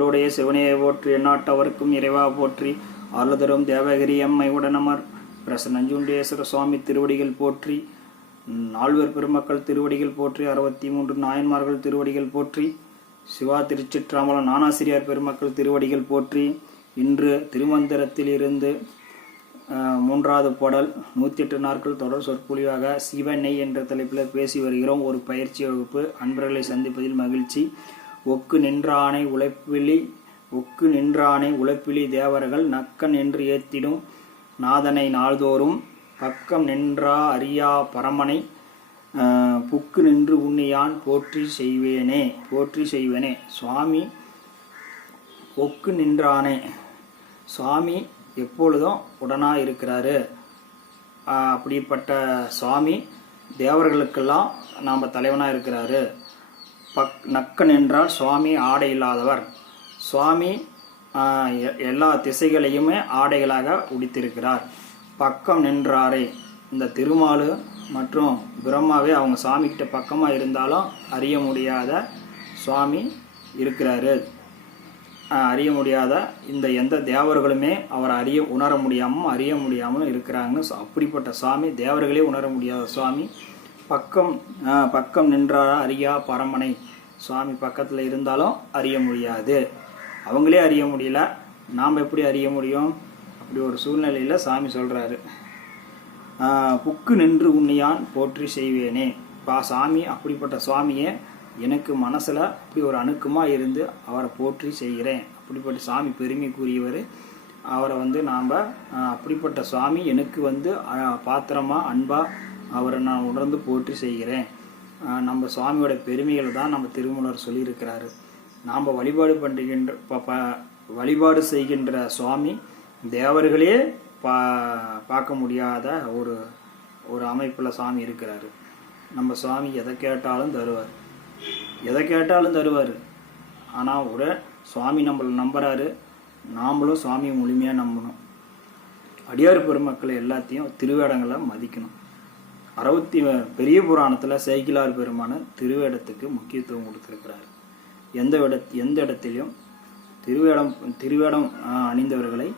நாடுடைய சிவனையை போற்றி எந்நாட்டவருக்கும் இறைவா போற்றி அருள்தரும் தேவகிரி அம்மை உடனமர் பிரசன்னஞ்சுண்டேஸ்வர சுவாமி திருவடிகள் போற்றி நால்வர் பெருமக்கள் திருவடிகள் போற்றி அறுபத்தி மூன்று நாயன்மார்கள் திருவடிகள் போற்றி சிவா திருச்சிற்றாமலம் நானாசிரியார் பெருமக்கள் திருவடிகள் போற்றி இன்று திருமந்திரத்தில் இருந்து மூன்றாவது பாடல் நூற்றி எட்டு நாட்கள் தொடர் சொற்பொழிவாக சிவனை என்ற தலைப்பில் பேசி வருகிறோம். ஒரு பயிற்சி வகுப்பு. அன்பர்களை சந்திப்பதில் மகிழ்ச்சி. ஒக்கு நின்றானை உழைப்பிலி ஒக்கு நின்றானை உழைப்பிலி தேவர்கள் நக்கன் என்று ஏத்திடும் நாதனை நாள்தோறும் பக்கம் நின்றா அறியா பரமனை புக்கு நின்று உன்னியான் போற்றி செய்வேனே போற்றி செய்வேனே. சுவாமி ஒக்கு நின்றானே சுவாமி எப்பொழுதும் உடனா இருக்கிறாரு அப்படிப்பட்ட சுவாமி தேவர்களுக்கெல்லாம் நாம் தலைவனாக இருக்கிறாரு பக் நக்கன் என்றால் சுவாமி ஆடை இல்லாதவர். சுவாமி எ- எல்லா திசைகளையுமே ஆடைகளாக உடித்திருக்கிறார். பக்கம் நின்றாரே. இந்த திருமாலு மற்றும் பிரம்மாவே அவங்க சாமிக்கிட்ட பக்கமாக இருந்தாலும் அறிய முடியாத சுவாமி இருக்கிறாரு. அறிய முடியாத இந்த எந்த தேவர்களுமே அவரை அறிய உணர முடியாமல் அறிய முடியாமலும் இருக்கிறாங்க அப்படிப்பட்ட சுவாமி தேவர்களே உணர முடியாத சுவாமி. பக்கம் பக்கம் நின்றாரா அறியா பரமனை. சுவாமி பக்கத்தில் இருந்தாலும் அறிய முடியாது. அவங்களே அறிய முடியல. நாம் எப்படி அறிய முடியும்? அப்படி ஒரு சூழ்நிலையில் சாமி சொல்கிறாரு புக்கு நின்று உன்னையான் போற்றி செய்வேனே. பா சாமி அப்படிப்பட்ட சுவாமியை எனக்கு மனசில் அப்படி ஒரு அணுக்கமாக இருந்து அவரை போற்றி செய்கிறேன். அப்படிப்பட்ட சாமி பெருமைக்குரியவர் அவரை வந்து நாம் அப்படிப்பட்ட சுவாமி எனக்கு வந்து பாத்திரமாக அன்பாக அவரை நான் உணர்ந்து போற்றி செய்கிறேன். நம்ம சுவாமியோட பெருமைகளை தான் நம்ம திருமூலர் சொல்லியிருக்கிறாரு. நாம் வழிபாடு பண்ணுகின்ற ப- ப- வழிபாடு செய்கின்ற சுவாமி தேவர்களே பா பார்க்க முடியாத ஒரு ஒரு அமைப்பில் சாமி இருக்கிறாரு. நம்ம சுவாமி எதை கேட்டாலும் தருவார். எதை கேட்டாலும் தருவார். ஆனால் ஒரு சுவாமி நம்மளை நம்புகிறாரு நாமளும் சுவாமியை முழுமையாக நம்பணும். அடியார் பெருமக்களை எல்லாத்தையும் திருவேடங்களை மதிக்கணும். அறுபத்தி பெரிய புராணத்தில் சைக்கிளார் பெருமான திருவேடத்துக்கு முக்கியத்துவம் கொடுத்துருக்கிறார். எந்த இட எந்த இடத்திலும் திருவேடம் திருவேடம் அணிந்தவர்களை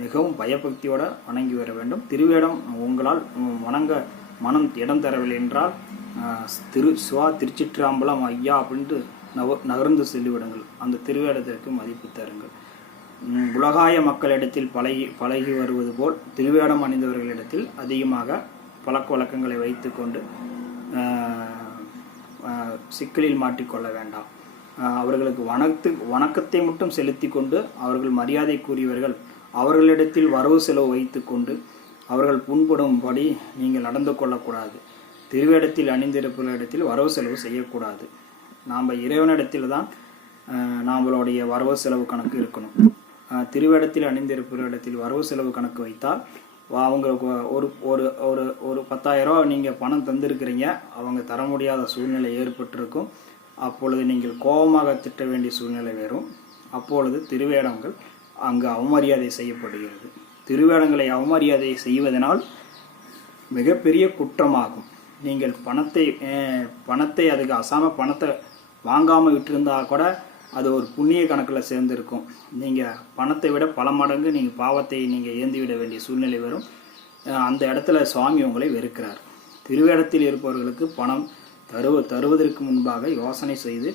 மிகவும் பயபக்தியோட வணங்கி வர வேண்டும். திருவேடம் உங்களால் வணங்க மனம் இடம் தரவில்லை என்றால் திரு சுவா திருச்சிற்றாம்பலம் ஐயா அப்படின்ட்டு நவ நகர்ந்து செல்லிவிடுங்கள். அந்த திருவேடத்திற்கு மதிப்பு தருங்கள். உலகாய மக்களிடத்தில் பழகி பழகி வருவது போல் திருவேடம் அணிந்தவர்களிடத்தில் அதிகமாக பழக்க வழக்கங்களை வைத்துக்கொண்டு சிக்கலில் மாட்டிக்கொள்ள வேண்டாம். அவர்களுக்கு வணக்கத்து வணக்கத்தை மட்டும் செலுத்தி கொண்டு அவர்கள் மரியாதைக்குரியவர்கள் அவர்களிடத்தில் வரவு செலவு வைத்துக்கொண்டு அவர்கள் புண்படும்படி நீங்கள் நடந்து கொள்ளக்கூடாது. திருவேடத்தில் அணிந்திருப்பவர்களிடத்தில் வரவு செலவு செய்யக்கூடாது. நாம் இறைவனிடத்தில் தான் நம்மளுடைய வரவு செலவு கணக்கு இருக்கணும். திருவேடத்தில் அணிந்திருப்பவர்களிடத்தில் வரவு செலவு கணக்கு வைத்தால் வா- ஒரு ஒரு ஒரு ஒரு பத்தாயிரம் ரூபா நீங்கள் பணம் தந்திருக்கிறீங்க. அவங்க தர முடியாத சூழ்நிலை ஏற்பட்டிருக்கும். அப்பொழுது நீங்கள் கோபமாக திட்ட வேண்டிய சூழ்நிலை வரும் அப்பொழுது திருவேடங்கள் அங்கு அவமரியாதை செய்யப்படுகிறது. திருவேடங்களை அவமரியாதை செய்வதனால் மிகப்பெரிய குற்றமாகும். நீங்கள் பணத்தை பணத்தை அதுக்கு அசாம பணத்தை வாங்காமல் விட்டிருந்தா கூட அது ஒரு புண்ணிய கணக்கில் சேர்ந்துருக்கும். நீங்கள் பணத்தை விட பல மடங்கு நீங்கள் பாவத்தை நீங்கள் ஏந்தி விட வேண்டிய சூழ்நிலை வரும். அந்த இடத்துல சுவாமி உங்களை வெறுக்கிறார். திருவேடத்தில் இருப்பவர்களுக்கு பணம் தருவ தருவதற்கு முன்பாக யோசனை செய்து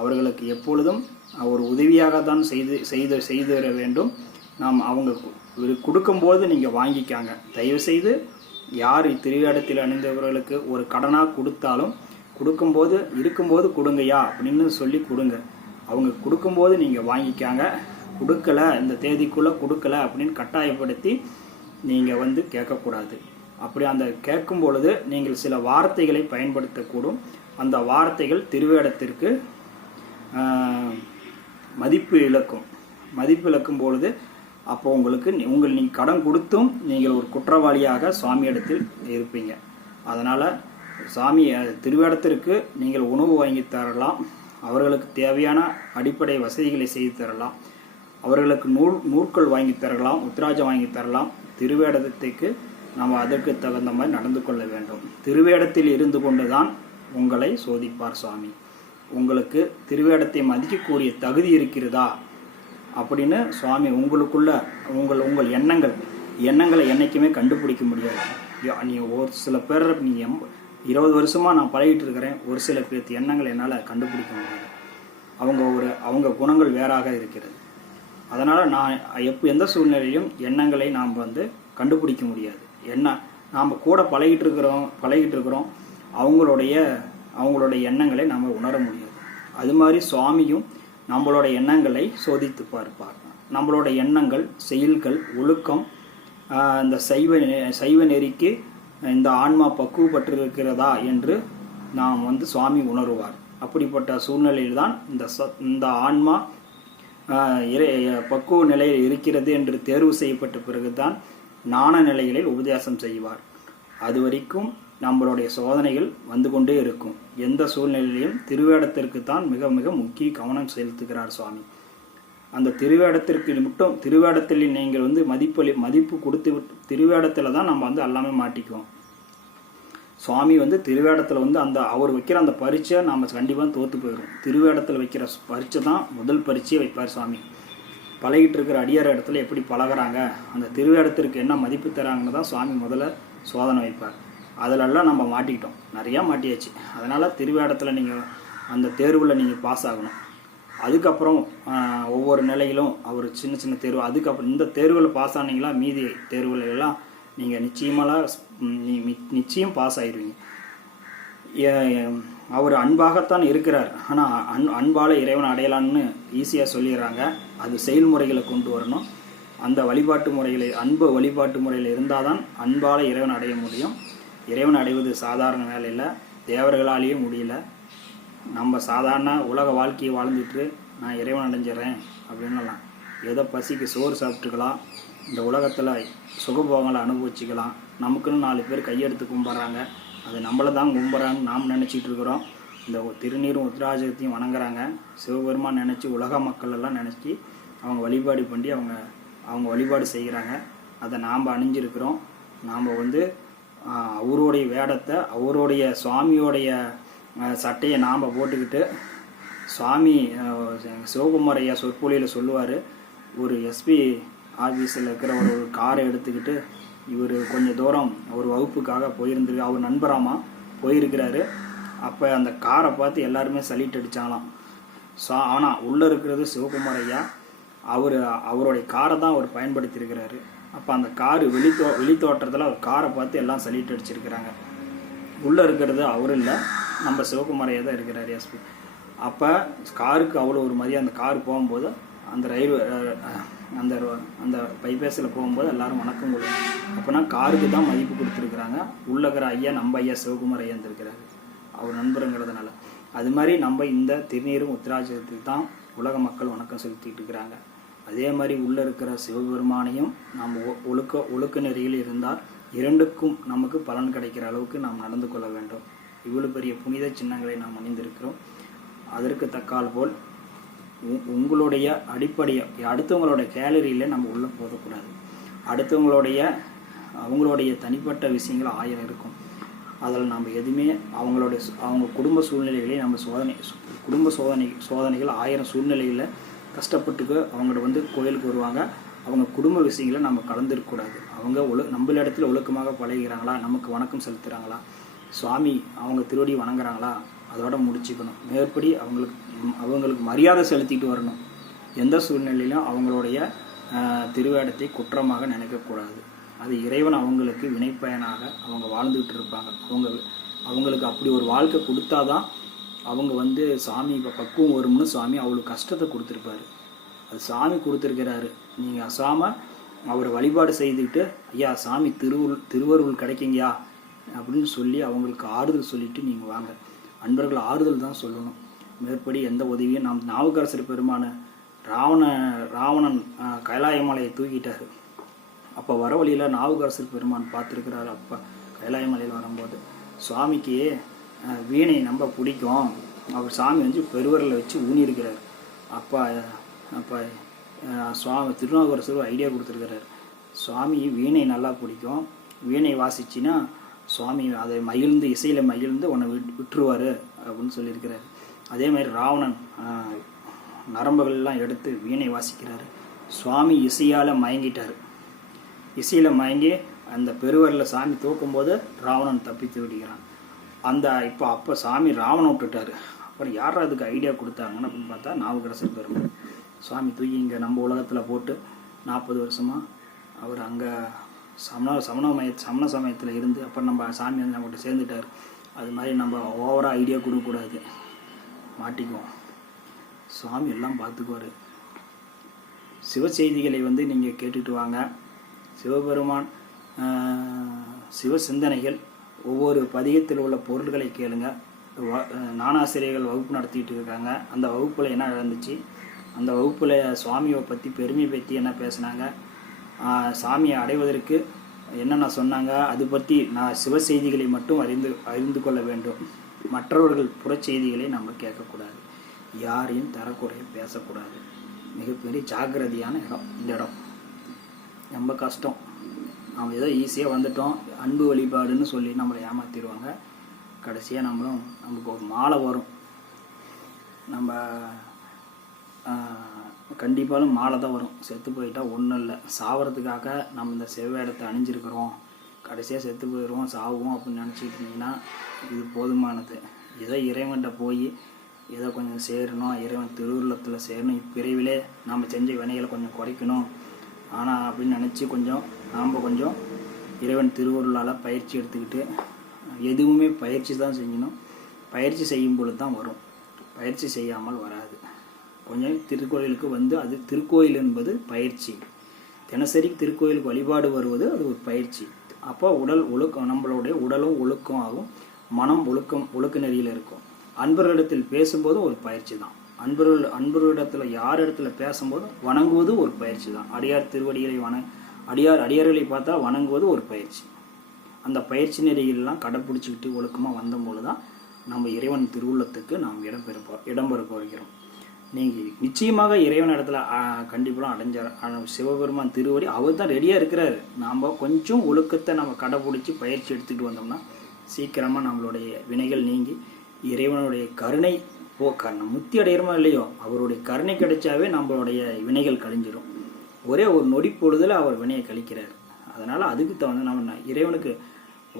அவர்களுக்கு எப்பொழுதும் ஒரு உதவியாக தான் செய்து செய்து செய்து வர வேண்டும். நாம் அவங்க கொடுக்கும்போது நீங்கள் வாங்கிக்காங்க. தயவுசெய்து யார் திருவேடத்தில் அணிந்தவர்களுக்கு ஒரு கடனாக கொடுத்தாலும் கொடுக்கும்போது இருக்கும்போது கொடுங்கய்யா அப்படின்னு சொல்லி கொடுங்க. அவங்க கொடுக்கும்போது நீங்கள் வாங்கிக்காங்க. கொடுக்கல இந்த தேதிக்குள்ளே கொடுக்கல அப்படின்னு கட்டாயப்படுத்தி நீங்கள் வந்து கேட்கக்கூடாது. அப்படி அந்த கேட்கும் பொழுது நீங்கள் சில வார்த்தைகளை பயன்படுத்தக்கூடும். அந்த வார்த்தைகள் திருவேடத்திற்கு மதிப்பு இழக்கும். மதிப்பு இழக்கும் பொழுது அப்போ உங்களுக்கு உங்கள் நீங்கள் கடன் கொடுத்தும் நீங்கள் ஒரு குற்றவாளியாக சுவாமியிடத்தில் இருப்பீங்க. அதனால் சாமி திருவேடத்திற்கு நீங்கள் உணவு வாங்கி தரலாம். அவர்களுக்கு தேவையான அடிப்படை வசதிகளை செய்து தரலாம். அவர்களுக்கு நூல் நூற்கள் வாங்கி தரலாம் உத்ராஜம் வாங்கி தரலாம். திருவேடத்துக்கு நாம் அதற்கு தகுந்த மாதிரி நடந்து கொள்ள வேண்டும். திருவேடத்தில் இருந்து கொண்டுதான் உங்களை சோதிப்பார் சுவாமி. உங்களுக்கு திருவேடத்தை மதிக்கக்கூடிய தகுதி இருக்கிறதா? அப்படின்னு சுவாமி உங்களுக்குள்ள உங்கள் உங்கள் எண்ணங்கள் எண்ணங்களை என்றைக்குமே கண்டுபிடிக்க முடியாது. நீ ஒரு சில பேர் நீ எம் இருபது வருஷமாக நான் பழகிட்டு இருக்கிறேன் ஒரு சில பேர்த்து எண்ணங்களை என்னால் கண்டுபிடிக்க முடியாது அவங்க ஒரு அவங்க குணங்கள் வேறாக இருக்கிறது. அதனால் நான் எப்போ எந்த சூழ்நிலையிலும் எண்ணங்களை நாம் வந்து கண்டுபிடிக்க முடியாது. என்ன நாம் கூட பழகிட்டு இருக்கிறோம் பழகிட்டு இருக்கிறோம் அவங்களுடைய அவங்களுடைய எண்ணங்களை நம்ம உணர முடியாது. அது மாதிரி சுவாமியும் நம்மளோட எண்ணங்களை சோதித்து பார்ப்பார். நம்மளோட எண்ணங்கள் செயல்கள் ஒழுக்கம் இந்த சைவ நெ- சைவ நெறிக்கு இந்த ஆன்மா பக்குவப்பட்டிருக்கிறதா என்று நாம் வந்து சுவாமி உணருவார். அப்படிப்பட்ட சூழ்நிலையில் தான் இந்த ச- இந்த ஆன்மா இறை பக்குவ நிலையில் இருக்கிறது என்று தேர்வு செய்யப்பட்ட பிறகுதான் ஞான நிலைகளில் உபதேசம் செய்வார். அது வரைக்கும் நம்மளுடைய சோதனைகள் வந்து கொண்டே இருக்கும். எந்த சூழ்நிலையிலும் திருவேடத்திற்கு தான் மிக மிக முக்கிய கவனம் செலுத்துகிறார் சுவாமி. அந்த திருவேடத்திற்கு மட்டும் திருவேடத்தில் நீங்கள் வந்து மதிப்பளி மதிப்பு கொடுத்து விட்டு திருவேடத்தில் தான் நம்ம வந்து எல்லாமே மாட்டிக்குவோம். சுவாமி வந்து திருவேடத்தில் வந்து அந்த அவர் வைக்கிற அந்த பரீட்சை நாம் கண்டிப்பாக தோற்று போயிடும் திருவேடத்தில் வைக்கிற பரீட்சை தான் முதல் பரீட்சையை வைப்பார் சுவாமி. பழகிட்டு இருக்கிற அடியார் இடத்துல எப்படி பழகுறாங்க? அந்த திருவேடத்திற்கு என்ன மதிப்பு தராங்கன்னு தான் சுவாமி முதல்ல சோதனை வைப்பார். அதிலெல்லாம் நம்ம மாட்டிக்கிட்டோம். நிறையா மாட்டியாச்சு. அதனால் திருவேடத்தில் நீங்கள் அந்த தேர்வில் நீங்கள் பாஸ் ஆகணும். அதுக்கப்புறம் ஒவ்வொரு நிலையிலும் அவர் சின்ன சின்ன தேர்வு அதுக்கப்புறம் இந்த தேர்வில் பாஸ் ஆனீங்களா மீதி தேர்வுகள் எல்லாம் நீங்கள் நிச்சயமாக நிச்சயம் பாஸ் ஆயிடுவீங்க ஏ- அவர் அன்பாகத்தான் இருக்கிறார். ஆனால் அன் அன்பால் இறைவன் அடையலான்னு ஈஸியாக சொல்லிடுறாங்க. அது செயல்முறைகளை கொண்டு வரணும். அந்த வழிபாட்டு முறைகளை அன்பு வழிபாட்டு முறையில் இருந்தால் தான் அன்பால் இறைவன் அடைய முடியும். இறைவன் அடைவது சாதாரண வேலையில் தேவர்களாலேயே முடியல. நம்ம சாதாரண உலக வாழ்க்கையை வாழ்ந்துட்டு நான் இறைவன் அடைஞ்சிடறேன் அப்படின்னுலாம் ஏதோ பசிக்கு சோறு சாப்பிட்டுக்கலாம் இந்த உலகத்தில் சுகபோகங்களை அனுபவிச்சுக்கலாம். நமக்குன்னு நாலு பேர் கையெடுத்து கும்பிட்றாங்க. அது நம்மளை தான் கும்பிட்றான்னு நாம் நினச்சிட்டு இருக்கிறோம். இந்த திருநீரும் உத்ராஜத்தையும் வணங்குறாங்க. சிவபெருமான் நினச்சி உலக மக்கள் எல்லாம் நினச்சி அவங்க வழிபாடு பண்ணி அவங்க அவங்க வழிபாடு செய்கிறாங்க. அதை நாம் அணிஞ்சிருக்கிறோம். நாம் வந்து அவருடைய வேடத்தை அவருடைய சுவாமியோடைய சட்டையை நாம் போட்டுக்கிட்டு சுவாமி சிவகுமார் ஐயா சொற்பொழியில் சொல்லுவார் ஒரு எஸ்பி ஆஃபீஸில் இருக்கிற ஒரு காரை எடுத்துக்கிட்டு இவர் கொஞ்சம் தூரம் ஒரு வகுப்புக்காக போயிருந்திருக்கு அவர் நண்பராமா போயிருக்கிறாரு. அப்போ அந்த காரை பார்த்து எல்லாருமே சலிட்டு அடித்தாங்களாம் ஸோ ஆனால் உள்ளே இருக்கிறது சிவகுமார் ஐயா. அவர் அவருடைய காரை தான் அவர் பயன்படுத்தியிருக்கிறாரு. அப்போ அந்த காரு வெளித்தோ வெளித்தோட்டத்தில் அவர் காரை பார்த்து எல்லாம் சலிட்டு அடிச்சிருக்கிறாங்க. உள்ளே இருக்கிறது அவர் இல்லை. நம்ம சிவகுமாரையா தான் இருக்கிறார் எஸ்பி அப்போ காருக்கு அவ்வளோ ஒரு மரியாதை அந்த கார் போகும்போது அந்த ரயில்வே அந்த அந்த பைபேஸில் போகும்போது எல்லாரும் வணக்கம் கொடுங்க அப்போனா காருக்கு தான் மதிப்பு கொடுத்துருக்குறாங்க. உள்ள இருக்கிற ஐயா நம்ம ஐயா சிவகுமார் ஐயா இருந்திருக்கிறாரு. அவர் நண்பருங்கிறதுனால. அது மாதிரி நம்ம இந்த திருநீரும் உத்திராஜத்துக்கு தான் உலக மக்கள் வணக்கம் செலுத்திட்டு இருக்கிறாங்க. அதே மாதிரி உள்ளே இருக்கிற சிவபெருமானையும் நாம் ஒ- ஒழுக்க ஒழுக்க நெறியில் இருந்தால் இரண்டுக்கும் நமக்கு பலன் கிடைக்கிற அளவுக்கு நாம் நடந்து கொள்ள வேண்டும். இவ்வளவு பெரிய புனித சின்னங்களை நாம் அணிந்திருக்கிறோம். அதற்கு தக்கால் போல் உங்களுடைய அடிப்படையை அடுத்தவங்களோட கேலரியில் நம்ம உள்ளே போகக்கூடாது. அடுத்தவங்களுடைய அவங்களுடைய தனிப்பட்ட விஷயங்கள் ஆயிரம் இருக்கும். அதில் நம்ம எதுவுமே அவங்களோட அவங்க குடும்ப சூழ்நிலைகளே நம்ம சோதனை குடும்ப சோதனை சோதனைகள் ஆயிரம் சூழ்நிலையில் கஷ்டப்பட்டு அவங்கள்ட்ட வந்து கோயிலுக்கு வருவாங்க. அவங்க குடும்ப விஷயங்களை நம்ம கலந்துருக்கக்கூடாது. அவங்க ஒழு நம்மள இடத்துல ஒழுக்கமாக பழகிறாங்களா நமக்கு வணக்கம் செலுத்துகிறாங்களா? சுவாமி அவங்க திருவடி வணங்குறாங்களா? அதோட முடிச்சுக்கணும். மேற்படி அவங்களுக்கு அவங்களுக்கு மரியாதை செலுத்திட்டு வரணும். எந்த சூழ்நிலையிலும் அவங்களுடைய திருவேடத்தை குற்றமாக நினைக்கக்கூடாது. அது இறைவன் அவங்களுக்கு வினைப்பயனாக அவங்க வாழ்ந்துக்கிட்டு இருப்பாங்க. அவங்க அவங்களுக்கு அப்படி ஒரு வாழ்க்கை கொடுத்தாதான் அவங்க வந்து சாமி இப்போ பக்குவம் வரும்னு சாமி அவளுக்கு கஷ்டத்தை கொடுத்துருப்பாரு. அது சாமி கொடுத்துருக்கிறாரு. நீங்கள் அசாம அவரை வழிபாடு செய்துக்கிட்டு ஐயா சாமி திருவுள் திருவருள் கிடைக்குங்கயா அப்படின்னு சொல்லி அவங்களுக்கு ஆறுதல் சொல்லிட்டு நீங்கள் வாங்க. அன்பர்கள் ஆறுதல் தான் சொல்லணும். மேற்படி எந்த உதவியும் நாம் நாவுக்கரசர் பெருமான ராவண ராவணன் கைலாயமலையை கைலாய மலையை தூக்கிட்டாரு. அப்போ வர வழியில் நாவுக்கரசர் பெருமான் பார்த்துருக்கிறார். அப்போ கைலாய மலையில் வரும்போது சுவாமிக்கு வீணை ரொம்ப பிடிக்கும். அவர் சாமி வந்து பெருவரில் வச்சு ஊனியிருக்கிறார். அப்பா அப்போ சுவாமி திருநாவுக்கரசர் ஐடியா கொடுத்துருக்கிறார். சுவாமி வீணை நல்லா பிடிக்கும். வீணை வாசிச்சின்னா சுவாமி அதை மகிழ்ந்து இசையில் மகிழ்ந்து உன்னை விட் விட்டுருவார் அப்படின்னு சொல்லியிருக்கிறார். அதே மாதிரி ராவணன் நரம்புகள்லாம் எடுத்து வீணை வாசிக்கிறாரு. சுவாமி இசையால் மயங்கிட்டார். இசையில் மயங்கி அந்த பெருவரில் சாமி தூக்கும்போது ராவணன் தப்பித்து விடுகிறான். அந்த இப்போ அப்போ சாமி ராவணன் விட்டுட்டாரு. அப்புறம் யார் அதுக்கு ஐடியா கொடுத்தாங்கன்னு அப்படின்னு பார்த்தா நாவுக்கரசர் பெருமாள். சுவாமி தூக்கி இங்கே நம்ம உலகத்தில் போட்டு நாற்பது வருஷமாக அவர் அங்கே சமண சமண மய சமண சமயத்தில் இருந்து அப்புறம் நம்ம சாமி வந்து நம்மகிட்ட சேர்ந்துட்டார். அது மாதிரி நம்ம ஓவராக ஐடியா கொடுக்கக்கூடாது. மாட்டிக்குவோம். சுவாமி எல்லாம் பார்த்துக்குவார். சிவ செய்திகளை வந்து நீங்கள் கேட்டுட்டு வாங்க. சிவபெருமான் சிவ சிந்தனைகள் ஒவ்வொரு பதிகத்தில் உள்ள பொருள்களை கேளுங்க. வ- வகுப்பு நடத்திட்டு இருக்காங்க. அந்த வகுப்பில் என்ன நடந்துச்சு? அந்த வகுப்பில் சுவாமியை பற்றி பெருமை பற்றி என்ன பேசுனாங்க? சாமியை அடைவதற்கு என்னென்ன சொன்னாங்க அது பற்றி நான் சிவ செய்திகளை மட்டும் அறிந்து அறிந்து கொள்ள வேண்டும். மற்றவர்கள் புறச்செய்திகளை நம்ம கேட்கக்கூடாது. யாரையும் தரக்குறைய பேசக்கூடாது. மிகப்பெரிய ஜாக்கிரதையான இடம் இந்த இடம். ரொம்ப கஷ்டம். நம்ம ஏதோ ஈஸியாக வந்துட்டோம். அன்பு வழிபாடுன்னு சொல்லி நம்மளை ஏமாத்திடுவாங்க. கடைசியாக நம்மளும் நமக்கு ஒரு மாலை வரும். நம்ம கண்டிப்பாலும் மாலை தான் வரும். செத்து போயிட்டால் ஒன்றும் இல்லை. சாவறதுக்காக நம்ம இந்த செவ்வேடத்தை அணிஞ்சிருக்கிறோம். கடைசியாக செத்து போயிடுவோம் சாவுவோம் அப்படின்னு நினச்சிட்டு இருந்தீங்கன்னா இது போதுமானது. ஏதோ இறைவன்கிட்ட போய் ஏதோ கொஞ்சம் சேரணும் இறைவன் திருவுருளத்தில் சேரணும். இப்பிரிவிலே நாம் செஞ்ச வினைகளை கொஞ்சம் குறைக்கணும். ஆனால் அப்படின்னு நினச்சி கொஞ்சம் நாம் கொஞ்சம் இறைவன் திருவருளால் பயிற்சி எடுத்துக்கிட்டு எதுவுமே பயிற்சி தான் செய்யணும் பயிற்சி செய்யும் பொழுது தான் வரும். பயிற்சி செய்யாமல் வராது. கொஞ்சம் திருக்கோயிலுக்கு வந்து அது திருக்கோயில் என்பது பயிற்சி. தினசரி திருக்கோயிலுக்கு வழிபாடு வருவது அது ஒரு பயிற்சி. அப்போ உடல் ஒழுக்கம் நம்மளுடைய உடலும் ஒழுக்கம் ஆகும். மனம் ஒழுக்கம் ஒழுக்க நெறியில் இருக்கும். அன்பர்களிடத்தில் பேசும்போது ஒரு பயிற்சி தான். அன்பர்கள் அன்பர்களிடத்தில் யார் இடத்துல பேசும்போது வணங்குவது ஒரு பயிற்சி தான். அடியார் திருவடிகளை வண அடியார் அடியார்களை பார்த்தா வணங்குவது ஒரு பயிற்சி. அந்த பயிற்சி நெறிகளெல்லாம் கடைப்பிடிச்சிக்கிட்டு ஒழுக்கமாக வந்தபோது தான் நம்ம இறைவன் திருவுள்ளத்துக்கு நாம் இடம் பெறுப்போம் போகிறோம். நீங்கள் நிச்சயமாக இறைவன் இடத்துல கண்டிப்பாக அடைஞ்சார். ஆனால் சிவபெருமான் திருவடி அவர் தான் ரெடியாக இருக்கிறாரு. நாம் கொஞ்சம் ஒழுக்கத்தை நம்ம கடைப்பிடிச்சி பயிற்சி எடுத்துகிட்டு வந்தோம்னா சீக்கிரமாக நம்மளுடைய வினைகள் நீங்கி இறைவனுடைய கருணை போ கருணை முத்தி அடையிறோமோ இல்லையோ அவருடைய கருணை கிடைச்சாவே நம்மளுடைய வினைகள் கழிஞ்சிடும் ஒரே ஒரு நொடி பொழுதில் அவர் வினையை கழிக்கிறார். அதனால் அதுக்கு தகுந்த நம்ம இறைவனுக்கு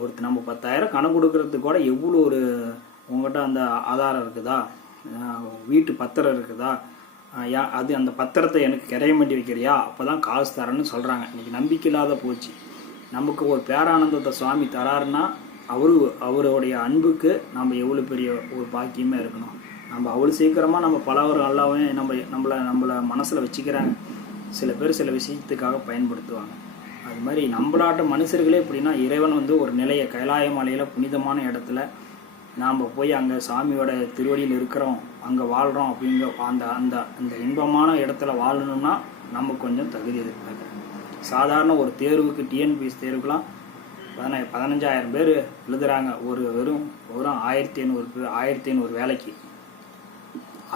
ஒருத்தர் நம்ம பத்தாயிரம் கணக்கு கொடுக்கறதுக்கு கூட எவ்வளோ ஒரு உங்கள்கிட்ட அந்த ஆதாரம் இருக்குதா? வீட்டு பத்திரம் இருக்குதா? யா அது அந்த பத்திரத்தை எனக்கு கிரையம் பண்ணி வைக்கிறியா? அப்போ தான் காசு தரேன்னு சொல்கிறாங்க இன்றைக்கி நம்பிக்கை இல்லாத போச்சு. நமக்கு ஒரு பேரானந்தத்தை சுவாமி தராருன்னா அவரு அவருடைய அன்புக்கு நம்ம எவ்வளோ பெரிய ஒரு பாக்கியமே இருக்கணும். நம்ம அவ்வளோ சீக்கிரமாக நம்ம பலவர் அல்லாவே நம்ம நம்மளை நம்மளை மனசில் வச்சுக்கிறாங்க. சில பேர் சில விஷயத்துக்காக பயன்படுத்துவாங்க. அது மாதிரி நம்மளாட்ட மனுஷர்களே எப்படின்னா இறைவன் வந்து ஒரு நிலையை கைலாய மலையில் புனிதமான இடத்துல நாம் போய் அங்கே சாமியோட திருவடியில் இருக்கிறோம் அங்கே வாழ்கிறோம் அப்படிங்கிற அந்த அந்த அந்த இன்பமான இடத்துல வாழணும்னா நம்ம கொஞ்சம் தகுதி எதிர்பார்க்குறோம். சாதாரண ஒரு தேர்வுக்கு டிஎன்பிஎஸ் தேர்வுக்கெலாம் பதின பதினஞ்சாயிரம் பேர் எழுதுகிறாங்க ஒரு வெறும் வெறும் ஆயிரத்தி ஐநூறு பேர் ஆயிரத்தி ஐநூறு வேலைக்கு.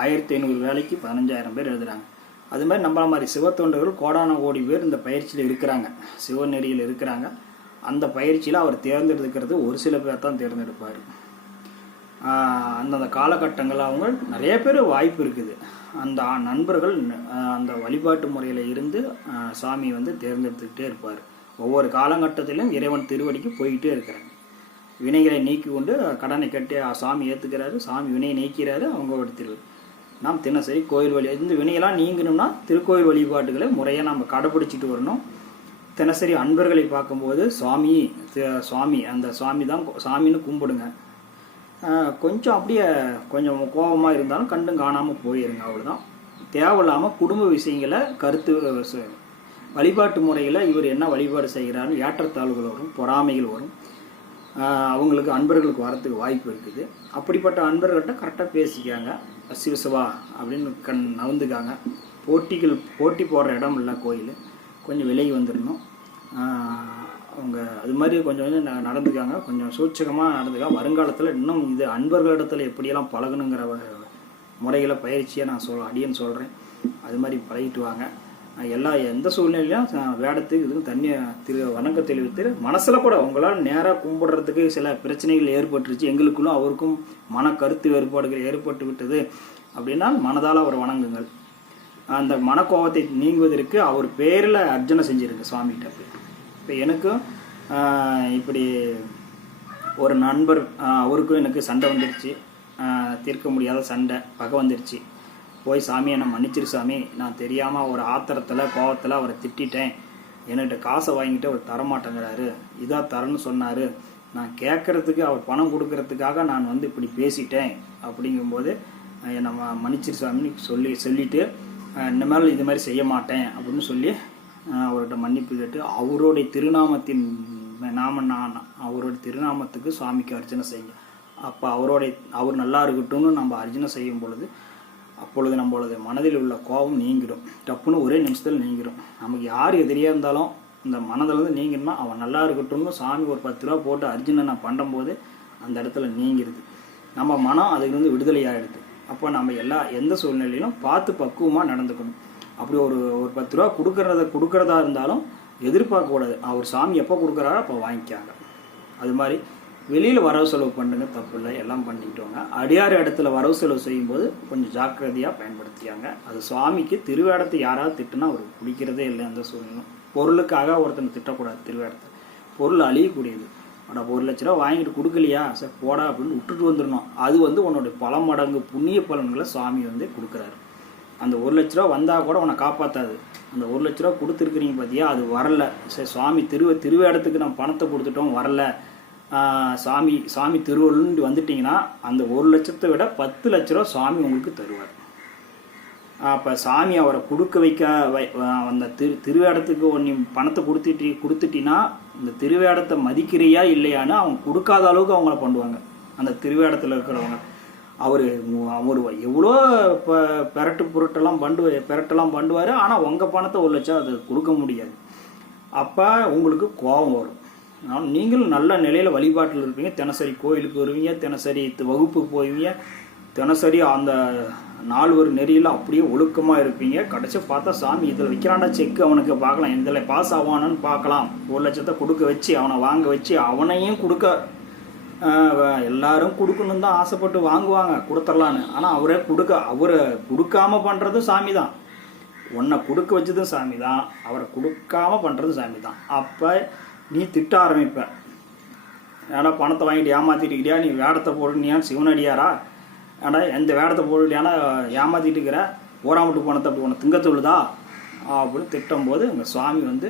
ஆயிரத்தி ஐநூறு வேலைக்கு பதினஞ்சாயிரம் பேர் எழுதுகிறாங்க அது மாதிரி நம்மள மாதிரி சிவத்தொண்டர்கள் கோடான கோடி பேர் இந்த பயிற்சியில் இருக்கிறாங்க. சிவநெறியில் இருக்கிறாங்க. அந்த பயிற்சியில் அவர் தேர்ந்தெடுக்கிறது ஒரு சில பேர் தான் தேர்ந்தெடுப்பார். அந்தந்த காலகட்டங்களில் அவங்க நிறைய பேர் வாய்ப்பு இருக்குது. அந்த நண்பர்கள் அந்த வழிபாட்டு முறையில் இருந்து சாமி வந்து தேர்ந்தெடுத்துக்கிட்டே இருப்பார். ஒவ்வொரு காலகட்டத்திலும் இறைவன் திருவடிக்கு போயிட்டே இருக்கிறாங்க வினைகளை நீக்கி கொண்டு கடனை கட்டி சாமி ஏற்றுக்கிறாரு சாமி வினையை நீக்கிறாரு அவங்களோட திரு நாம் தினசரி கோயில் வழி இந்த வினையெல்லாம் நீங்கணும்னா திருக்கோயில் வழிபாட்டுகளை முறையாக நம்ம கடைப்பிடிச்சிட்டு வரணும். தினசரி அன்பர்களை பார்க்கும்போது சுவாமி தி- சுவாமி அந்த சுவாமி தான் சாமின்னு கும்பிடுங்க. கொஞ்சம் அப்படியே கொஞ்சம் கோபமாக இருந்தாலும் கண்டும் காணாமல் போயிருங்க அவ்வளோதான் தேவையில்லாமல் குடும்ப விஷயங்களை கருத்து வழிபாட்டு முறையில் இவர் என்ன வழிபாடு செய்கிறாருன்னு ஏற்றத்தாழ்வுகள் வரும் பொறாமைகள் வரும் அவங்களுக்கு அன்பர்களுக்கு வரத்துக்கு வாய்ப்பு இருக்குது. அப்படிப்பட்ட அன்பர்கள்ட்ட கரெக்டாக பேசிக்காங்க. சிவசிவா அப்படின்னு கண் நவுந்துக்காங்க. போட்டிகள் போட்டி போடுற இடம் இல்லை கோயில். கொஞ்சம் விலகி வந்துடணும். அவங்க அது மாதிரி கொஞ்சம் கொஞ்சம் ந- நடந்துக்காங்க. கொஞ்சம் சூட்சகமாக நடந்துக்காங்க வருங்காலத்தில் இன்னும் இது அன்பர்களிடத்தில் எப்படியெல்லாம் பழகணுங்கிற வ- முறைகளை பயிற்சியை நான் சொல் அடியேன்னு சொல்கிறேன் அது மாதிரி பழகிட்டு வாங்க. எல்லா எந்த சூழ்நிலையிலும் வேடத்துக்கு இதுக்கு தண்ணியை திரு வணக்க தெரிவித்து மனசில் கூட உங்களால் நேராக கும்பிடுறதுக்கு சில பிரச்சனைகள் ஏற்பட்டுருச்சு. எங்களுக்குள்ளும் அவருக்கும் மன கருத்து வேறுபாடுகள் ஏற்பட்டு விட்டது அப்படின்னா மனதால் அவர் வணங்குங்கள். அந்த மனக்கோபத்தை நீங்குவதற்கு அவர் பேரில் அர்ஜனை செஞ்சிருங்க சுவாமிகிட்ட போய். இப்போ எனக்கும் இப்படி ஒரு நண்பர் அவருக்கும் எனக்கு சண்டை வந்துடுச்சு. தீர்க்க முடியாத சண்டை பகை வந்துடுச்சு. போய் சாமி என்னை மன்னிச்சிரு சாமி. நான் தெரியாமல் ஒரு ஆத்திரத்தில் கோவத்தில் அவரை திட்டிட்டேன். என்கிட்ட காசை வாங்கிட்டு அவர் தரமாட்டேங்கிறாரு. இதான் தரேன்னு சொன்னார். நான் கேட்குறதுக்கு அவர் பணம் கொடுக்கறதுக்காக நான் வந்து இப்படி பேசிட்டேன். அப்படிங்கும்போது என்னை ம- மன்னிச்சிரு சாமின்னு சொல்லி சொல்லிவிட்டு இனிமேல் இது மாதிரி செய்ய மாட்டேன். அப்படின்னு சொல்லி அவர்கிட்ட மன்னிப்பு கேட்டு அவருடைய திருநாமத்தின் நாம நான் அவருடைய திருநாமத்துக்கு சுவாமிக்கு அர்ச்சனை செய்யுங்க. அப்போ அவருடைய அவர் நல்லா இருக்கட்டும்னு நம்ம அர்ச்சனை செய்யும் பொழுது அப்பொழுது நம்மளது மனதில் உள்ள கோபம் நீங்கிடும். டப்புன்னு ஒரே நிமிஷத்தில் நீங்கிடும் நமக்கு யார் எதிரியாக இருந்தாலும் இந்த மனதிலேருந்து நீங்கினா அவன் நல்லா இருக்கட்டும்னு சாமி ஒரு பத்து ரூபா போட்டு அர்ஜுனை நான் பண்ணும்போது அந்த இடத்துல நீங்கிருது. நம்ம மனம் அதுலேருந்து விடுதலை ஆகிடுது அப்போ நம்ம எல்லா எந்த சூழ்நிலையிலும் பார்த்து பக்குவமாக நடந்துக்கணும். அப்படி ஒரு ஒரு பத்து ரூபா கொடுக்கறத கொடுக்கறதா இருந்தாலும் எதிர்பார்க்கக்கூடாது. அவர் சாமி எப்போ கொடுக்குறாரோ அப்போ வாங்கிக்காங்க. அது மாதிரி வெளியில் வரவு செலவு பண்ணுங்க தப்பு இல்லை எல்லாம் பண்ணிக்கிட்டோங்க. அடியார் இடத்துல வரவு செலவு செய்யும்போது கொஞ்சம் ஜாக்கிரதையாக பயன்படுத்தியாங்க. அது சுவாமிக்கு திருவேடத்தை யாராவது திட்டுனா அவருக்கு பிடிக்கிறதே இல்லை அந்த சூழ்நிலை. பொருளுக்காக ஒருத்தனை திட்டக்கூடாது திருவேடத்தை. பொருள் அழியக்கூடியது. அட ஒரு லட்ச ரூபா வாங்கிட்டு கொடுக்கலையா? சார் போடா அப்படின்னு விட்டுட்டு வந்துடணும். அது வந்து உன்னோட பல மடங்கு புண்ணிய பலன்களை சுவாமி வந்து கொடுக்குறாரு. அந்த ஒரு லட்ச ரூபா வந்தால் கூட உன்னை காப்பாற்றாது அந்த ஒரு லட்ச ரூபா கொடுத்துருக்குறீங்க பார்த்தியா அது வரல. சரி சுவாமி திருவ திருவேடத்துக்கு நம்ம பணத்தை கொடுத்துட்டோம் வரல. சாமி சாமி திருவள்ளுன்னு வந்துட்டிங்கன்னா அந்த ஒரு லட்சத்தை விட பத்து லட்ச ரூபா சாமி உங்களுக்கு தருவார். அப்போ சாமி அவரை கொடுக்க வைக்க வை அந்த திரு திருவேடத்துக்கு நீ பணத்தை கொடுத்துட்டி கொடுத்துட்டினா இந்த திருவேடத்தை மதிக்கிறியா இல்லையான்னு அவங்க கொடுக்காத அளவுக்கு அவங்கள பண்ணுவாங்க. அந்த திருவேடத்தில் இருக்கிறவங்க. அவர் அவர் எவ்வளோ இப்போ பெரட்டு புரட்டெல்லாம் பண்டு பெரட்டெல்லாம் பண்ணுவார் ஆனால் உங்கள் பணத்தை ஒரு லட்சம் அது கொடுக்க முடியாது. அப்போ உங்களுக்கு கோபம் வரும். ஆனால் நீங்களும் நல்ல நிலையில் வழிபாட்டில் இருப்பீங்க. தினசரி கோயிலுக்கு வருவீங்க தினசரி வகுப்புக்கு போவீங்க தினசரி அந்த நால்வர் நெறியில் அப்படியே ஒழுக்கமாக இருப்பீங்க. கடைசி பார்த்தா சாமி இதில் வைக்கிறான்டா செக்கு அவனுக்கு பார்க்கலாம். இதில் பாஸ் ஆவானான்னு பார்க்கலாம். ஒரு லட்சத்தை கொடுக்க வச்சு அவனை வாங்க வச்சு அவனையும் கொடுக்க எல்லாரும் கொடுக்கணும் தான் ஆசைப்பட்டு வாங்குவாங்க கொடுத்துர்லான்னு ஆனால் அவரே கொடுக்க அவரை கொடுக்காம பண்ணுறதும் சாமி தான் உன்னை கொடுக்க வச்சதும் சாமி தான் அவரை கொடுக்காம பண்ணுறதும் சாமி தான் அப்போ நீ திட்ட ஆரம்பிப்ப. ஏன்னா பணத்தை வாங்கிட்டு ஏமாத்திட்டுக்கிறியா நீ வேடத்தை போடுனியா சிவனடியாரா? ஏன்னா எந்த வேடத்தை போடலையானா ஏமாத்திட்டு இருக்கிற? ஓராமட்டு பணத்தை அப்படி உன்னை திங்க சொல்லுதா அப்படின்னு திட்டும்போது எங்கள் சுவாமி வந்து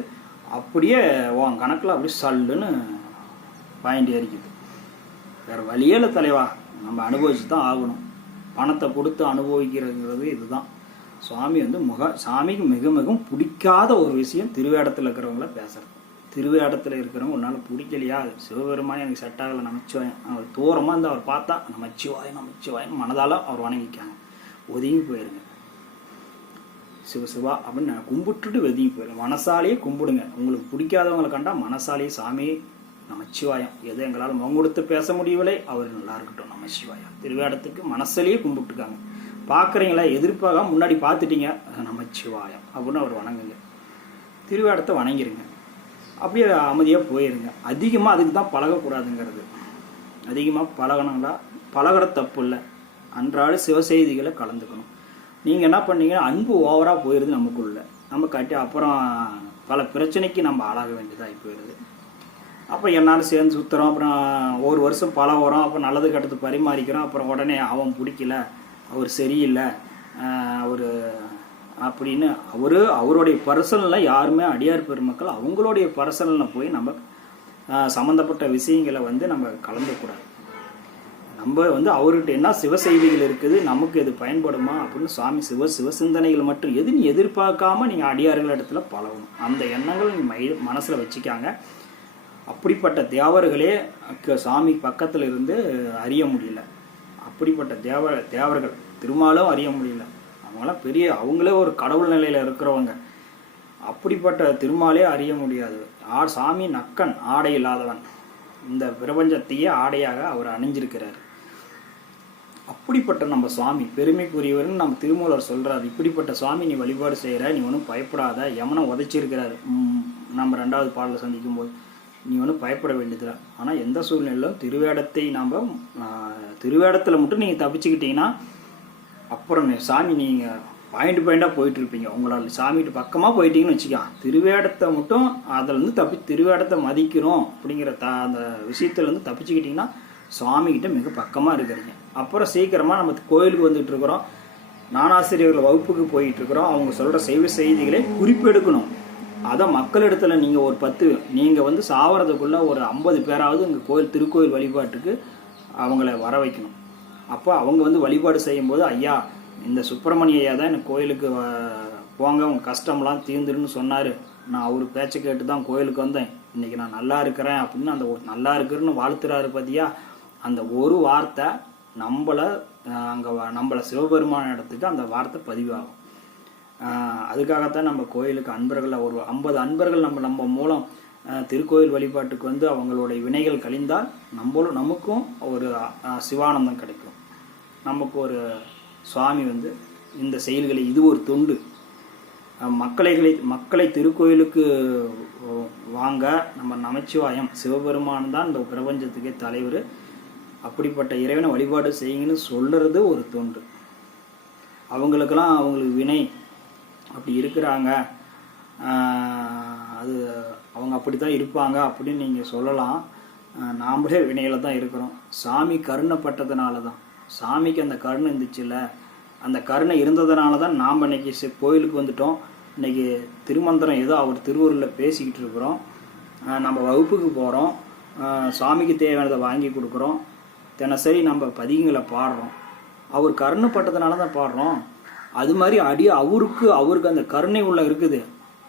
அப்படியே உன் கணக்கில் அப்படியே சல்லுன்னு பாயிண்ட் ஏறிக்குது. வேறு வழியே இல்லை தலைவா. நம்ம அனுபவிச்சு தான் ஆகணும். பணத்தை கொடுத்து அனுபவிக்கிறதுங்கிறது இதுதான். சுவாமி வந்து முக சாமிக்கு மிக மிகவும் பிடிக்காத ஒரு விஷயம் திருவேடத்தில் இருக்கிறவங்கள பேசுறது. திருவேடத்தில் இருக்கிறவங்க உன்னால் பிடிக்கலையா? அது சிவபெருமானே எனக்கு செட் ஆகலை நமச்சிவாயம். அவர் தூரமாக இருந்து அவர் பார்த்தா நமச்சிவாயம் நமச்சிவாயம் மனதால் அவர் வணங்கிக்காங்க. ஒதுங்கி போயிருங்க. சிவ சிவா அப்படின்னு நான் கும்பிட்டுட்டு வெதுங்கி போயிருங்க. மனசாலேயே கும்பிடுங்க. உங்களுக்கு பிடிக்காதவங்களை கண்டா மனசாலேயே சாமி நமச்சிவாயம் எது எங்களால் முகம் கொடுத்து பேச முடியவில்லை அவர் நல்லா இருக்கட்டும். நமச்சிவாயம் திருவேடத்துக்கு மனசுலேயே கும்பிட்டுருக்காங்க பார்க்குறீங்களா? எதிர்ப்பாக முன்னாடி பார்த்துட்டீங்க. நமச்சிவாயம் அப்படின்னு அவர் வணங்குங்க. திருவேடத்தை வணங்கிருங்க. அப்படியே அமைதியாக போயிருங்க. அதிகமாக அதுக்கு தான் பழகக்கூடாதுங்கிறது. அதிகமாக பழகணுங்களா? பழகுற தப்பு இல்லை. அன்றாட சிவசெய்திகளை கலந்துக்கணும். நீங்கள் என்ன பண்ணீங்கன்னா அன்பு ஓவராக போயிடுது நமக்குள்ள. நம்ம கட்டி அப்புறம் பல பிரச்சனைக்கு நம்ம ஆளாக வேண்டியதாகி போயிடுது அப்போ என்னால் சேர்ந்து சுற்றுறோம் அப்புறம் ஒரு வருஷம் பல வரும் அப்புறம் நல்லது கெட்டது பரிமாறிக்கிறோம். அப்புறம் உடனே அவன் பிடிக்கல. அவர் சரியில்லை. அவர் அப்படின்னு அவர் அவருடைய பர்சனலில் யாருமே அடியார் பெருமக்கள் அவங்களுடைய பர்சனலில் போய் நம்ம சம்மந்தப்பட்ட விஷயங்களை வந்து நம்ம கலந்துக்கூடாது. நம்ம வந்து அவர்கிட்ட என்ன சிவ செய்திகள் இருக்குது நமக்கு இது பயன்படுமா அப்படின்னு சுவாமி சிவ சிவ சிந்தனைகள் மட்டும் எது நீ எதிர்பார்க்காம நீங்கள் அடியார்கள் இடத்துல பழகணும். அந்த எண்ணங்கள் நீ மை மனசில் வச்சுக்காங்க. அப்படிப்பட்ட தேவர்களே சாமி பக்கத்தில் இருந்து அறிய முடியல. அப்படிப்பட்ட தேவ தேவர்கள் திருமாலும் அறிய முடியல. அவங்களாம் பெரிய அவங்களே ஒரு கடவுள் நிலையில் இருக்கிறவங்க. அப்படிப்பட்ட திருமாலே அறிய முடியாது. ஆ சாமி நக்கன் ஆடை இல்லாதவன். இந்த பிரபஞ்சத்தையே ஆடையாக அவர் அணிஞ்சிருக்கிறார். அப்படிப்பட்ட நம்ம சுவாமி பெருமைக்குரியவர்னு நம்ம திருமூலர் சொல்கிறார் இப்படிப்பட்ட சுவாமி நீ வழிபாடு செய்கிற நீ ஒன்றும் பயப்படாத யமனை உதைச்சிருக்கிறாரு. நம்ம ரெண்டாவது பாடலை சந்திக்கும் போது நீ ஒன்றும் பயப்பட வேண்டியதில்லை. ஆனால் எந்த சூழ்நிலையிலும் திருவேடத்தை நாம் திருவேடத்தில் மட்டும் நீங்கள் தப்பிச்சுக்கிட்டீங்கன்னா அப்புறம் நீ- சாமி நீங்கள் பாயிண்ட் பாயிண்டாக போயிட்டு இருப்பீங்க உங்களால் சாமிகிட்ட பக்கமாக போயிட்டீங்கன்னு வச்சுக்கோ திருவேடத்தை மட்டும் அதிலேருந்து தப்பி திருவேடத்தை மதிக்கிறோம் அப்படிங்கிற த அந்த விஷயத்துலேருந்து தப்பிச்சுக்கிட்டிங்கன்னா சுவாமிகிட்ட மிக பக்கமாக இருக்கிறீங்க. அப்புறம் சீக்கிரமாக நம்ம கோயிலுக்கு வந்துட்டு இருக்கிறோம். நானாசிரியர்கள் வகுப்புக்கு போயிட்டு இருக்கிறோம். அவங்க சொல்கிற செய்வ செய்திகளை குறிப்பெடுக்கணும். அதை மக்களிடத்தில் நீங்கள் ஒரு பத்து நீங்கள் வந்து சாவறதுக்குள்ளே ஒரு ஐம்பது பேராவது இங்கே கோயில் திருக்கோயில் வழிபாட்டுக்கு அவங்கள வர வைக்கணும். அப்போ அவங்க வந்து வழிபாடு செய்யும்போது ஐயா இந்த சுப்பிரமணிய ஐயா தான் எனக்கு கோயிலுக்கு வ- போங்க உங்கள் கஷ்டம்லாம் தீர்ந்துருன்னு சொன்னார். நான் அவர் பேச்சை கேட்டு தான் கோயிலுக்கு வந்தேன். இன்னைக்கு நான் நல்லா இருக்கிறேன் அப்படின்னு அந்த ஒரு நல்லா இருக்கிறேன்னு வாழ்த்துறாரு பார்த்தியா அந்த ஒரு வார்த்தை நம்மளை அங்கே நம்மளை சிவபெருமான இடத்துக்கு அந்த வார்த்தை பதிவாகும். அதுக்காகத்தான் நம்ம கோயிலுக்கு அன்பர்களை ஒரு ஐம்பது அன்பர்கள் நம்ம நம்ம மூலம் திருக்கோயில் வழிபாட்டுக்கு வந்து அவங்களுடைய வினைகள் கழிந்தால் நம்மளும் நமக்கும் ஒரு சிவானந்தம் கிடைக்கும். நமக்கு ஒரு சுவாமி வந்து இந்த செயல்களை இது ஒரு தொண்டு. மக்களைகளை மக்களை மக்களை திருக்கோயிலுக்கு வாங்க நம்ம நமச்சிவாயம் சிவபெருமான் தான் இந்த பிரபஞ்சத்துக்கே தலைவர். அப்படிப்பட்ட இறைவனை வழிபாடு செய்யுங்கன்னு சொல்கிறது ஒரு தொண்டு. அவங்களுக்கெல்லாம் அவங்களுக்கு வினை அப்படி இருக்கிறாங்க. அது அவங்க அப்படி தான் இருப்பாங்க அப்படின்னு நீங்கள் சொல்லலாம். நாமளே வினையில் தான் இருக்கிறோம். சாமி கருணைப்பட்டதுனால தான் சாமிக்கு அந்த கருணை இருந்துச்சுல்ல? அந்த கருணை இருந்ததுனால தான் நாம் இன்னைக்கு கோயிலுக்கு வந்துட்டோம். இன்னைக்கு திருமந்திரம் ஏதோ அவர் திருவூரில் பேசிக்கிட்டு இருக்கிறோம். நம்ம வகுப்புக்கு போகிறோம் சாமிக்கு தேவையானதை வாங்கி கொடுக்குறோம். தினசரி நம்ம பதிகங்களை பாடுறோம். அவர் கருணைப்பட்டதுனால தான் பாடுறோம். அது மாதிரி அடி அவருக்கு அவருக்கு அந்த கருணை உள்ள இருக்குது.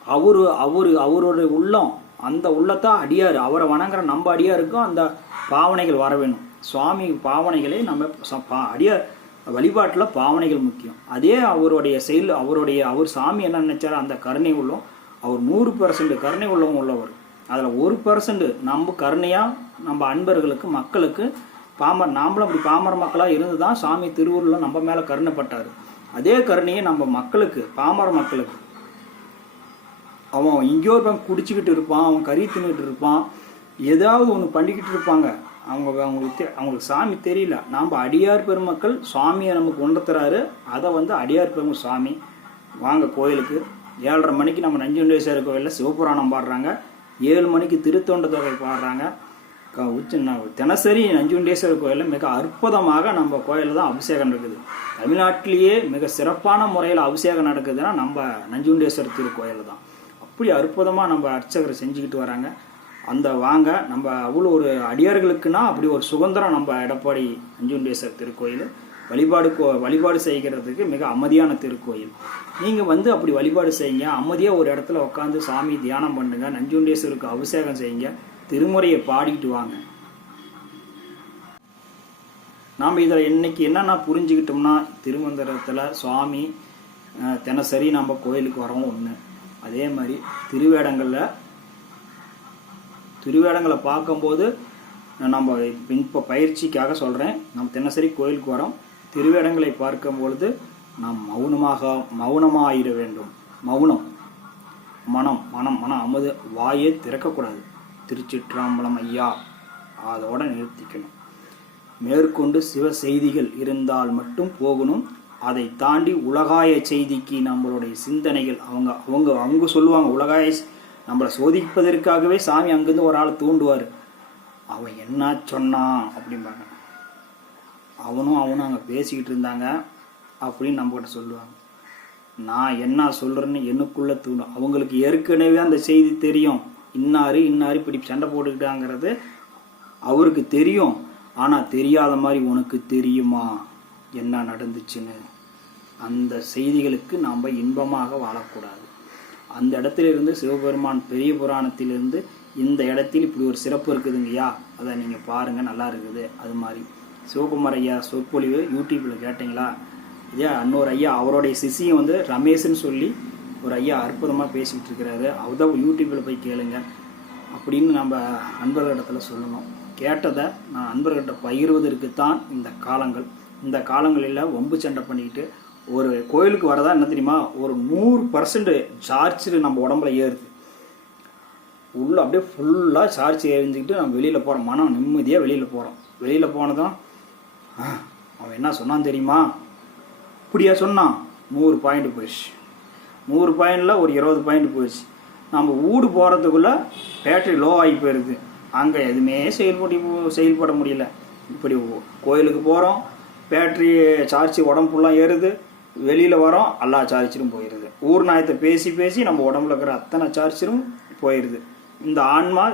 அவரு அவரு அவருடைய உள்ளம் அந்த உள்ளத்தான் அடியார். அவரை வணங்குற நம்ம அடியாருக்கும் அந்த பாவனைகள் வர வேணும். சுவாமி பாவனைகளை நம்ம ச- பா- அடியார் வழிபாட்டில் பாவனைகள் முக்கியம். அதே அவருடைய செயல் அவருடைய அவர் சாமி என்ன நினைச்சாரோ அந்த கருணை உள்ளம் அவர் நூறு பர்சன்ட் கருணை உள்ளவங்க உள்ளவர். அதில் ஒரு பர்சன்ட் நம்ம கருணையாக நம்ம அன்பர்களுக்கு மக்களுக்கு பாமர் நாமளும் அப்படி பாமர மக்களாக இருந்து தான் சாமி திருவூரில் நம்ம மேலே கருணைப்பட்டார் அதே கருணையை நம்ம மக்களுக்கு பாமர மக்களுக்கு. அவன் எங்கேயோ இருப்பான் குடிச்சிக்கிட்டு இருப்பான் அவன் கறி தின்னுட்டு இருப்பான். ஏதாவது ஒன்று பண்ணிக்கிட்டு இருப்பாங்க. அவங்க அவங்களுக்கு தெ- அவங்களுக்கு சாமி தெரியல. நாம் அடியார் பெருமக்கள் சுவாமியை நமக்கு உணர்த்துறாரு அதை வந்து அடியார் பெருமக்கள் சுவாமி வாங்க கோயிலுக்கு. ஏழரை மணிக்கு நம்ம நஞ்சுண்டேஸ்வரர் கோயிலில் சிவபுராணம் பாடுறாங்க. ஏழு மணிக்கு திருத்தொண்ட தொகை பாடுறாங்க. தினசரி நஞ்சுண்டேஸ்வரர் கோயிலில் மிக அற்புதமாக நம்ம கோயிலில் தான் அபிஷேகம் நடக்குது. தமிழ்நாட்டிலேயே மிக சிறப்பான முறையில் அபிஷேகம் நடக்குதுன்னா நம்ம நஞ்சுண்டேஸ்வரர் திருக்கோயில் தான். அப்படி அற்புதமாக நம்ம அர்ச்சகரை செஞ்சுக்கிட்டு வராங்க. அந்த வாங்க நம்ம அவ்வளோ ஒரு அடியார்களுக்குன்னா அப்படி ஒரு சுதந்திரம் நம்ம எடப்பாடி நஞ்சுண்டேஸ்வரர் திருக்கோயில். வழிபாடு கோ- வழிபாடு செய்கிறதுக்கு மிக அமைதியான திருக்கோயில். நீங்கள் வந்து அப்படி வழிபாடு செய்யுங்க. அமைதியாக ஒரு இடத்துல உட்காந்து சாமி தியானம் பண்ணுங்கள் நஞ்சுண்டேஸ்வருக்கு அபிஷேகம் செய்யுங்க. திருமுறையை பாடிக்கிட்டு வாங்க. நாம் இதில் இன்னைக்கு என்னென்ன புரிஞ்சுக்கிட்டோம்னா திருமந்திரத்தில் சுவாமி தினசரி நம்ம கோயிலுக்கு வரோம் ஒன்று அதே மாதிரி திருவேடங்களில் திருவேடங்களை பார்க்கும்போது நம்ம இப்போ பயிற்சிக்காக சொல்கிறேன் நம்ம தினசரி கோயிலுக்கு வரோம் திருவேடங்களை பார்க்கும்பொழுது நாம் மௌனமாக மௌனமாயிட வேண்டும். மௌனம் மனம் மனம் மனம் அமுது வாயே திறக்கக்கூடாது. திருச்சிற்றாம்பலம் ஐயா. அதோட நிறுத்திக்கணும். மேற்கொண்டு சிவ செய்திகள் இருந்தால் மட்டும் போகணும். அதை தாண்டி உலகாய செய்திக்கு நம்மளுடைய சிந்தனைகள் அவங்க அவங்க அவங்க சொல்லுவாங்க உலகாய நம்மளை சோதிப்பதற்காகவே சாமி அங்கேருந்து ஒரு ஆள் தூண்டுவார். அவன் என்ன சொன்னான் அப்படிம்பாங்க. அவனும் அவனும் அங்கே பேசிக்கிட்டு இருந்தாங்க அப்படின்னு நம்மகிட்ட சொல்லுவாங்க. நான் என்ன சொல்கிறேன்னு எனக்குள்ளே தூண்டும். அவங்களுக்கு ஏற்கனவே அந்த செய்தி தெரியும். இன்னாரு இன்னாரு இப்படி சண்டை போட்டுக்கிட்டாங்கிறது அவருக்கு தெரியும். ஆனால் தெரியாத மாதிரி உனக்கு தெரியுமா? என்ன நடந்துச்சுன்னு? அந்த செய்திகளுக்கு நாம் இன்பமாக வாழக்கூடாது. அந்த இடத்துல இருந்து சிவபெருமான் பெரிய புராணத்திலிருந்து இந்த இடத்தில் இப்படி ஒரு சிறப்பு இருக்குதுங்கய்யா. அதை நீங்கள் பாருங்கள் நல்லா இருக்குது. அது மாதிரி. சிவகுமார் ஐயா சொற்பொழிவு யூடியூப்பில் கேட்டிங்களா? ஐயா இன்னொரு ஐயா அவருடைய சிசியும் வந்து ரமேஷ்னு சொல்லி ஒரு ஐயா அற்புதமாக பேசிக்கிட்டு இருக்கிறாரு. அவத யூடியூப்பில் போய் கேளுங்க அப்படின்னு நம்ம அன்பர்களிடத்தில் சொல்லணும். கேட்டதை நான் அன்பர்கிட்ட பகிர்வதற்கு தான் இந்த காலங்கள். இந்த காலங்களில் வம்பு சண்டை பண்ணிக்கிட்டு ஒரு கோயிலுக்கு வரதா என்ன தெரியுமா? ஒரு நூறு பர்சன்ட் சார்ஜ் நம்ம உடம்புல ஏறுது. உள்ள அப்படியே ஃபுல்லாக சார்ஜ் எரிஞ்சுக்கிட்டு நம்ம வெளியில் போகிறோம் மனம் நிம்மதியாக வெளியில் போகிறோம் வெளியில் போனதும் அவன் என்ன சொன்னான் தெரியுமா? இப்படியா சொன்னான். நூறு பாயிண்ட் போயிடுச்சு. நூறு பாயிண்டில் ஒரு இருபது பாயிண்ட் போயிடுச்சு நம்ம வீடு போகிறதுக்குள்ளே பேட்டரி லோ ஆகி போயிடுது அங்கே எதுவுமே செயல்படி செயல்பட முடியல. இப்படி கோயிலுக்கு போகிறோம் பேட்டரி சார்ஜ் உடம்பு ஃபுல்லாக ஏறுது. வெளியில் வரோம் எல்லா சார்ஜரும் போயிடுது ஊர் நாயத்தை பேசி பேசி நம்ம உடம்புல இருக்கிற அத்தனை சார்ஜரும் போயிடுது இந்த ஆன்மா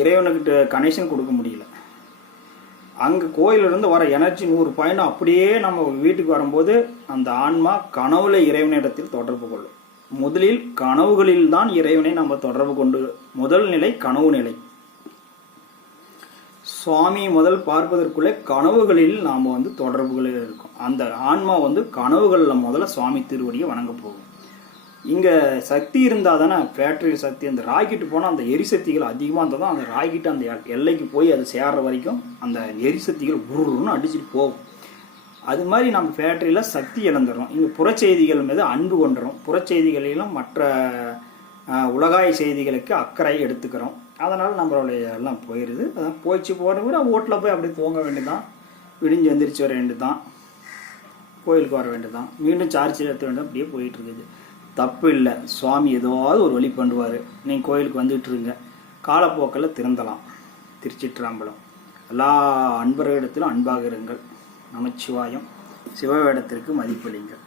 இறைவனுக்கிட்ட கனெக்ஷன் கொடுக்க முடியல. அங்கே கோயிலிருந்து வர எனர்ஜி நூறு பாயிண்ட் அப்படியே நம்ம வீட்டுக்கு வரும்போது அந்த ஆன்மா கனவுல இறைவனிடத்தில் தொடர்பு கொள்ளும். முதலில் கனவுகளில் தான் இறைவனை நம்ம தொடர்பு கொண்டு முதல் நிலை கனவு நிலை. சுவாமி முதல் பார்ப்பதற்குள்ளே கனவுகளில் நாம் வந்து தொடர்புகளில் இருக்கும். அந்த ஆன்மா வந்து கனவுகளில் முதல்ல சுவாமி திருவடியை வணங்க போகும். இங்கே சக்தி இருந்தால் தானே ஃபேக்ட்ரி சக்தி. அந்த ராக்கெட்டு போனால் அந்த எரிசக்திகள் அதிகமாக இருந்தால் தான் அந்த ராக்கெட்டு அந்த எல்லைக்கு போய் அது சேர்ற வரைக்கும் அந்த எரிசக்திகள் உருன்னு அடிச்சுட்டு போகும். அது மாதிரி நம்ம ஃபேக்ட்ரியில் சக்தி இழந்துடுறோம். இங்கே புறச்செய்திகள் மீது அன்பு கொண்டுறோம். புறச்செய்திகளிலும் மற்ற உலகாய செய்திகளுக்கு அக்கறை எடுத்துக்கிறோம். அதனால் நம்மளுடைய எல்லாம் போயிடுது அதான் போயிடுச்சு போகிற விட ஓட்டில் போய் அப்படியே தூங்க வேண்டியதான் விடிஞ்சு எந்திரிச்சு வர வேண்டியதான் கோயிலுக்கு வர வேண்டியதான் மீண்டும் சார்ஜ் எடுத்த வேண்டும் அப்படியே போயிட்டு இருக்குது. தப்பு இல்லை சுவாமி ஏதாவது ஒரு வழி பண்ணுவார். நீங்கள் கோயிலுக்கு வந்துட்டு இருங்க. காலப்போக்கில் திறந்தலாம். திருச்சிற்றம்பலம். எல்லா அன்பர்களிடத்திலும் அன்பாக இருங்கள். நமச்சிவாயம். சிவவேடத்திற்கு மதிப்பளிங்கள்.